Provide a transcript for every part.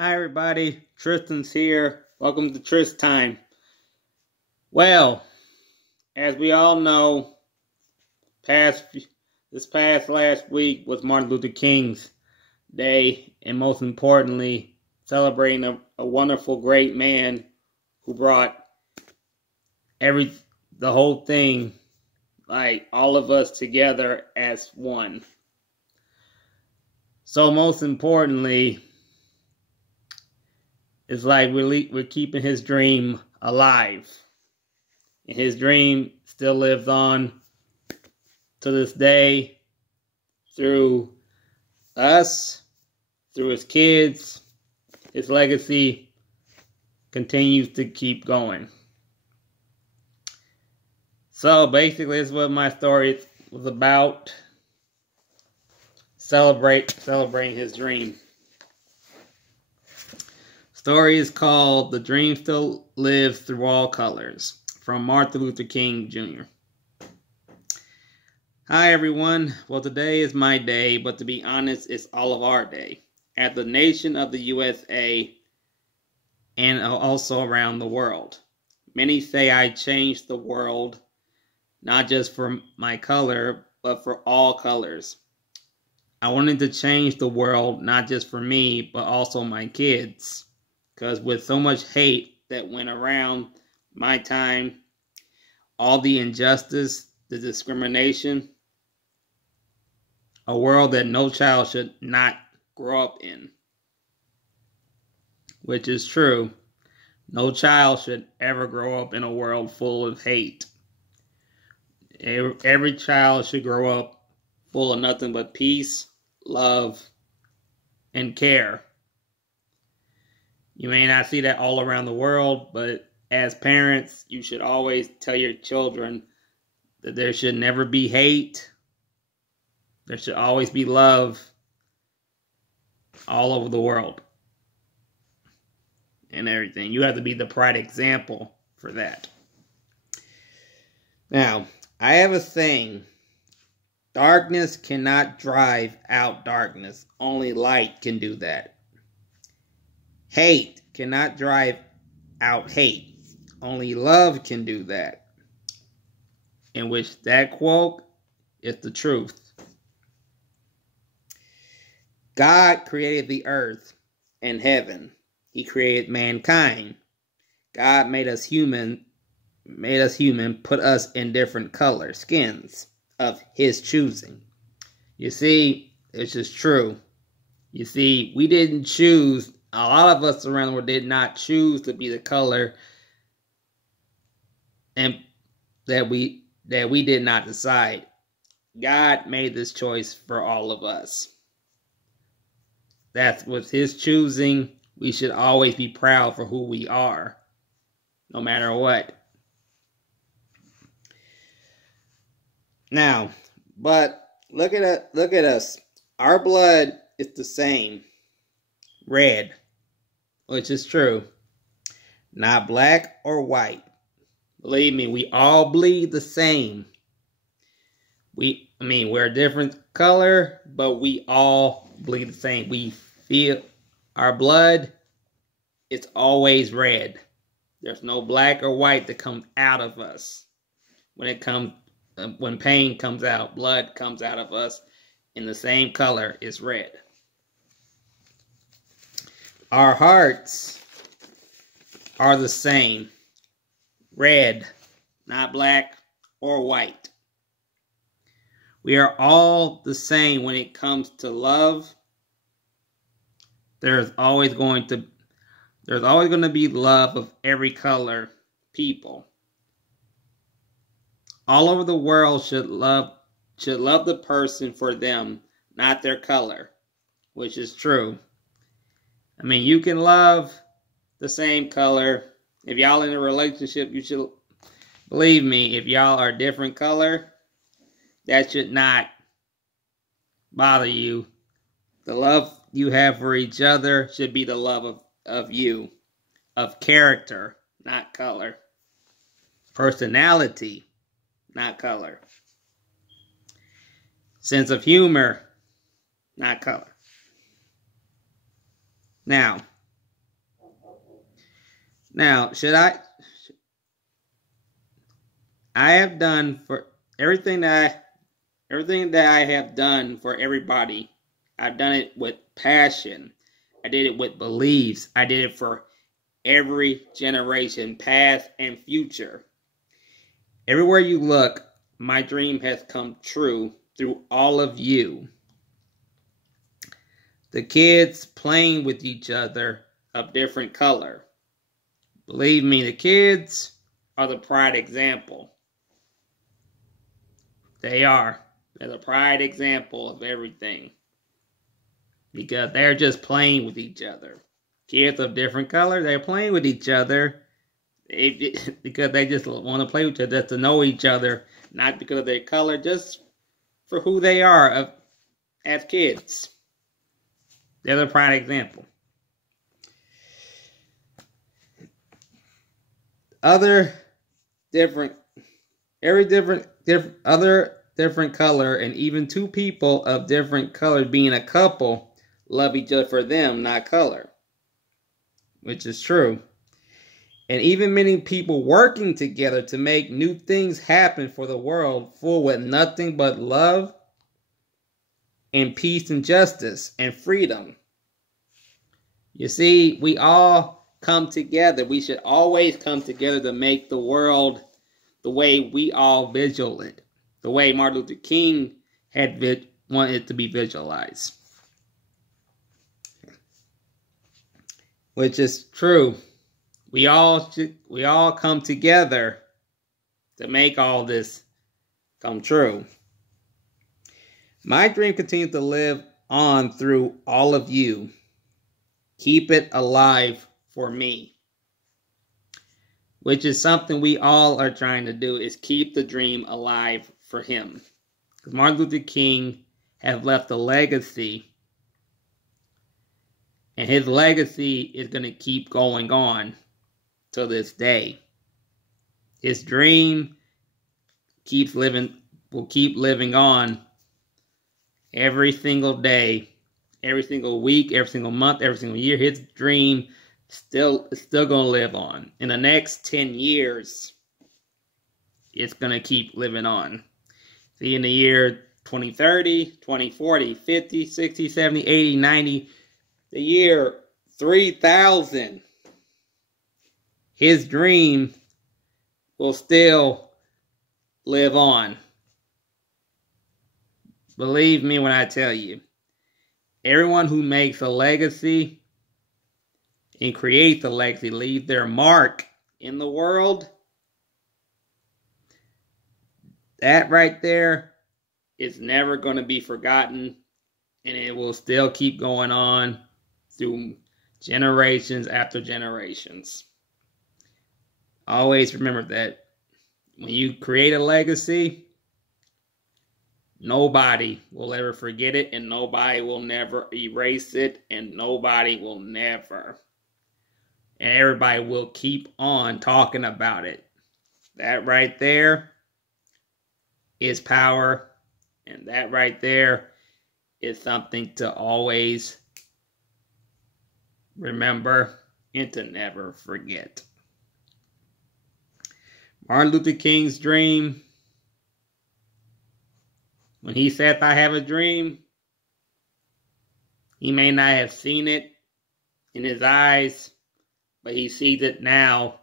Hi everybody, Tristan's here. Welcome to Trist Time. Well, as we all know, this past last week was Martin Luther King's Day, and most importantly, celebrating a wonderful, great man who brought the whole thing, like all of us together as one. So most importantly, it's like we're keeping his dream alive. And his dream still lives on to this day through us, through his kids. His legacy continues to keep going. So basically, this is what my story was about. Celebrating his dream. Story is called "The Dream Still Lives Through All Colors" from Martin Luther King Jr. Hi everyone. Well, today is my day, but to be honest, it's all of our day. At the nation of the USA and also around the world. Many say I changed the world, not just for my color, but for all colors. I wanted to change the world, not just for me, but also my kids. Because with so much hate that went around my time, all the injustice, the discrimination, a world that no child should not grow up in. Which is true. No child should ever grow up in a world full of hate. Every child should grow up full of nothing but peace, love, and care. You may not see that all around the world, but as parents, you should always tell your children that there should never be hate. There should always be love all over the world and everything. You have to be the bright example for that. Now, I have a saying. Darkness cannot drive out darkness. Only light can do that. Hate cannot drive out hate. Only love can do that. In which that quote is the truth. God created the earth and heaven. He created mankind. God made us human, put us in different color skins of his choosing. You see, it's just true. You see, we didn't choose. A lot of us around the world did not choose to be the color and that we did not decide. God made this choice for all of us. That was his choosing. We should always be proud for who we are, no matter what. Now, but look at us. Our blood is the same. Red, which is true. Not black or white. Believe me, we all bleed the same. We're a different color, but we all bleed the same. We feel our blood, it's always red. There's no black or white that comes out of us. When pain comes out, blood comes out of us in the same color, it's red. Our hearts are the same. Red, not black or white. We are all the same when it comes to love. There's always going to be love of every color people. All over the world should love the person for them, not their color, which is true. You can love the same color. If y'all in a relationship, you should, believe me, if y'all are a different color, that should not bother you. The love you have for each other should be the love of you, of character, not color. Personality, not color. Sense of humor, not color. Now, Now, I have done for everything that I have done for everybody. I've done it with passion. I did it with beliefs. I did it for every generation, past and future. Everywhere you look, my dream has come true through all of you. The kids playing with each other of different color. Believe me, the kids are the pride example. They are. They're the pride example of everything. Because they're just playing with each other. Kids of different color, they're playing with each other because they just want to play with each other, just to know each other, not because of their color, just for who they are as kids. They're the prime example. Other different color, and even two people of different color being a couple love each other for them, not color. Which is true. And even many people working together to make new things happen for the world, full with nothing but love and peace and justice and freedom. You see, we all come together. We should always come together to make the world the way we all visual it. The way Martin Luther King had wanted it to be visualized. Which is true. We all come together to make all this come true. My dream continues to live on through all of you. Keep it alive for me. Which is something we all are trying to do, is keep the dream alive for him. Because Martin Luther King has left a legacy. And his legacy is going to keep going on to this day. His dream will keep living on every single day, every single week, every single month, every single year. His dream is still going to live on. In the next 10 years, it's going to keep living on. See, in the year 2030, 2040, 50, 60, 70, 80, 90, the year 3000, his dream will still live on. Believe me when I tell you, everyone who makes a legacy and creates a legacy, leave their mark in the world, that right there is never going to be forgotten, and it will still keep going on through generations after generations. Always remember that when you create a legacy, nobody will ever forget it, and nobody will never erase it, and nobody will never. And everybody will keep on talking about it. That right there is power, and that right there is something to always remember and to never forget. Martin Luther King's dream, when he said, "I have a dream," he may not have seen it in his eyes, but he sees it now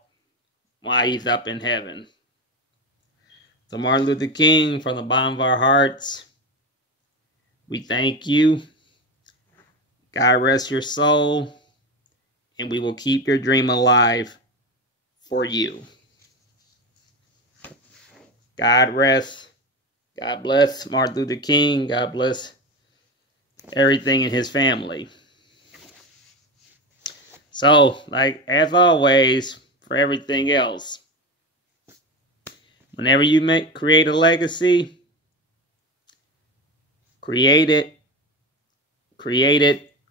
while he's up in heaven. So Martin Luther King, from the bottom of our hearts, we thank you. God rest your soul, and we will keep your dream alive for you. God rest. God bless Martin Luther King. God bless everything in his family. So, like as always, for everything else, whenever you create a legacy, create it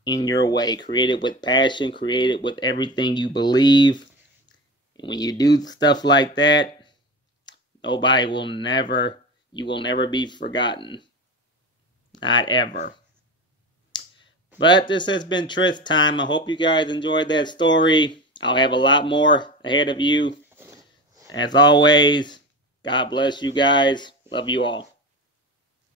in your way. Create it with passion. Create it with everything you believe. And when you do stuff like that, you will never be forgotten. Not ever. But this has been Trist time. I hope you guys enjoyed that story. I'll have a lot more ahead of you. As always, God bless you guys. Love you all.